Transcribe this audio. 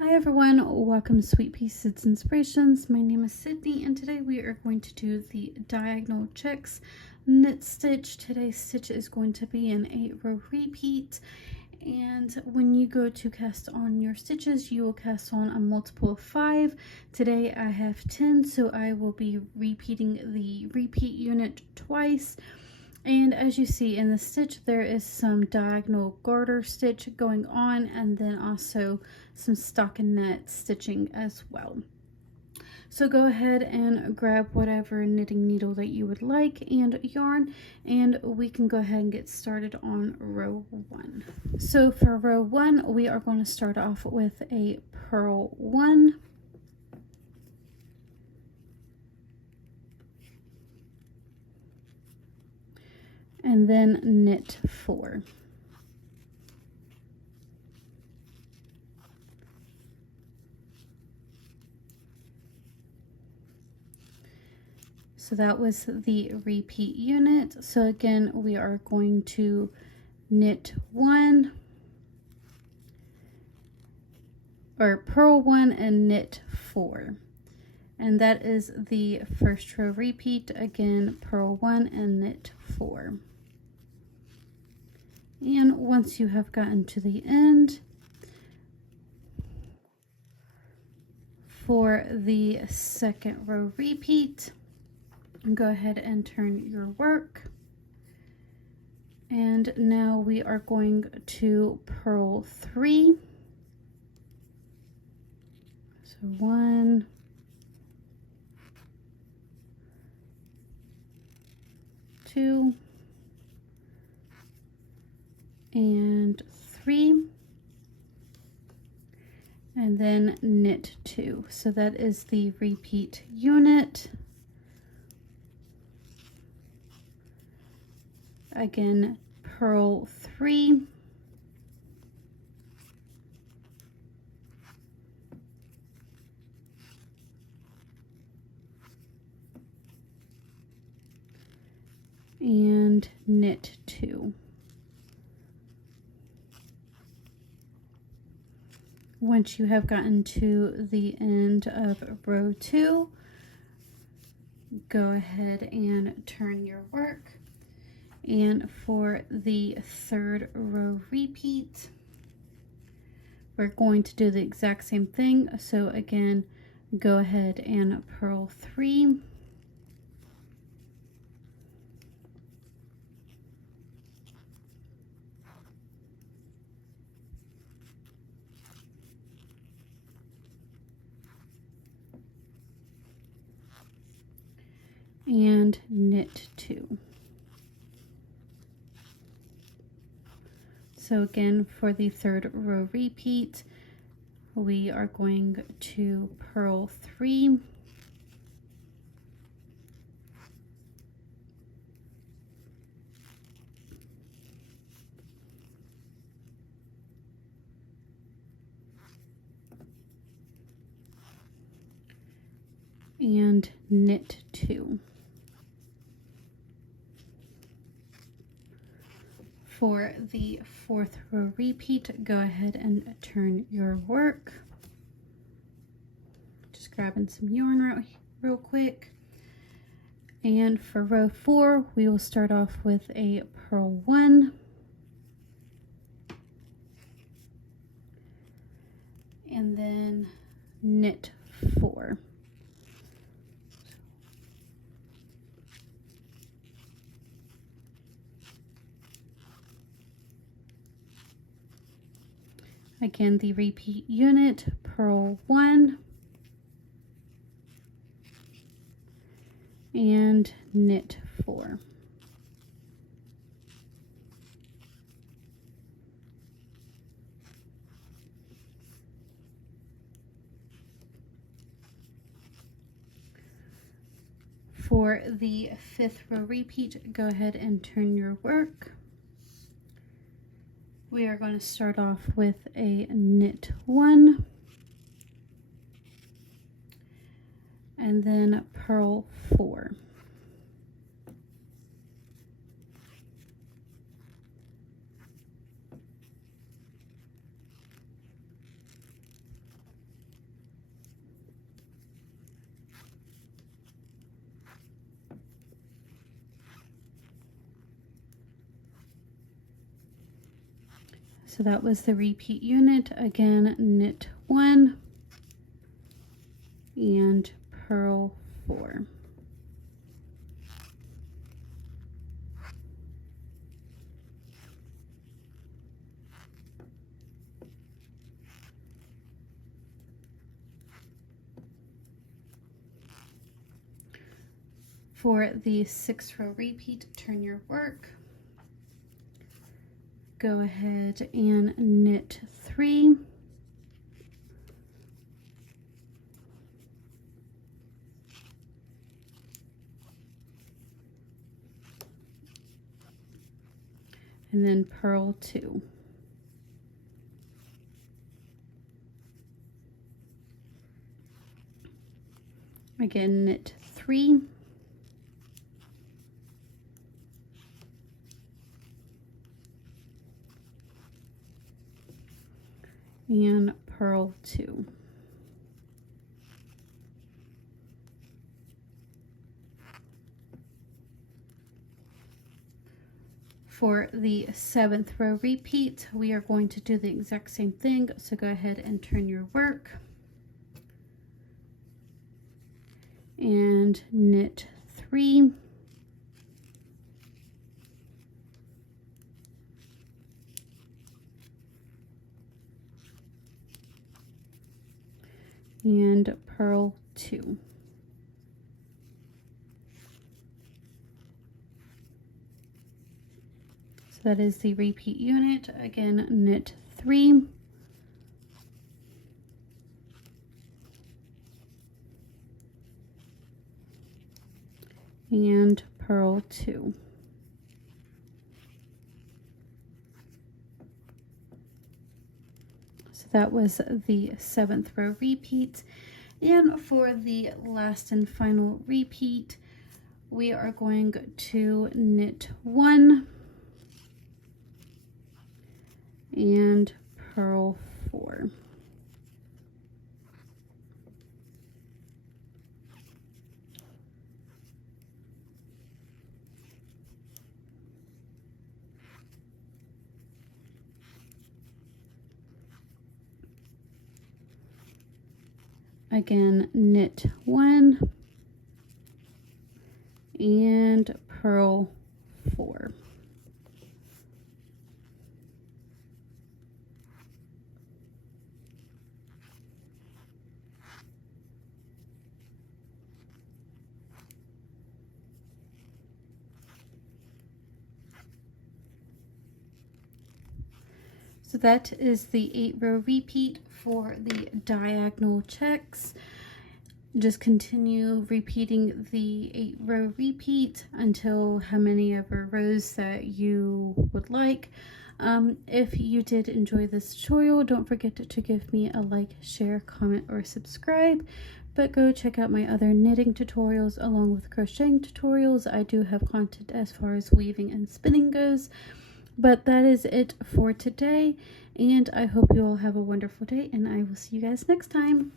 Hi everyone, welcome to Sweet Pieces Inspirations. My name is Sydney and today we are going to do the Diagonal Checks knit stitch. Today's stitch is going to be an 8-row repeat, and when you go to cast on your stitches you will cast on a multiple of 5. Today I have 10, so I will be repeating the repeat unit twice. And as you see in the stitch, there is some diagonal garter stitch going on, and then also some stockinette stitching as well. So go ahead and grab whatever knitting needle that you would like and yarn, and we can go ahead and get started on row 1. So for row 1, we are going to start off with a purl 1. And then knit 4. So that was the repeat unit. So again, we are going to knit 1, or purl 1 and knit 4. And that is the first row repeat. Again, purl 1 and knit 4. And once you have gotten to the end, for the second row repeat, go ahead and turn your work. And now we are going to purl 3. So 1, 2, and 3, and then knit 2. So that is the repeat unit. Again, purl 3, and knit 2. Once you have gotten to the end of row 2, go ahead and turn your work. And for the third row repeat, we're going to do the exact same thing. So again, go ahead and purl 3, and knit 2. So again, for the third row repeat, we are going to purl 3, and knit 2. For the fourth row repeat, go ahead and turn your work. Just grabbing some yarn real quick. And for row 4, we will start off with a purl 1, and then knit 4. Again, the repeat unit, purl 1, and knit 4. For the fifth row repeat, go ahead and turn your work. We are going to start off with a knit 1, and then purl 4. So that was the repeat unit. Again, knit 1 and purl 4. For the 6-row repeat, turn your work. Go ahead and knit 3. And then purl 2. Again, knit 3. And purl 2. For the 7th row repeat, we are going to do the exact same thing. So go ahead and turn your work and knit 3. And purl 2. So that is the repeat unit. Again, knit 3. And purl 2. So that was the 7th row repeat. And for the last and final repeat, we are going to knit 1 and purl 4. Again, knit 1 and purl 4. So that is the 8-row repeat for the diagonal checks. Just continue repeating the 8-row repeat until how many ever rows that you would like. If you did enjoy this tutorial, don't forget to give me a like, share, comment, or subscribe. But go check out my other knitting tutorials along with crocheting tutorials. I do have content as far as weaving and spinning goes. But that is it for today, and I hope you all have a wonderful day, and I will see you guys next time.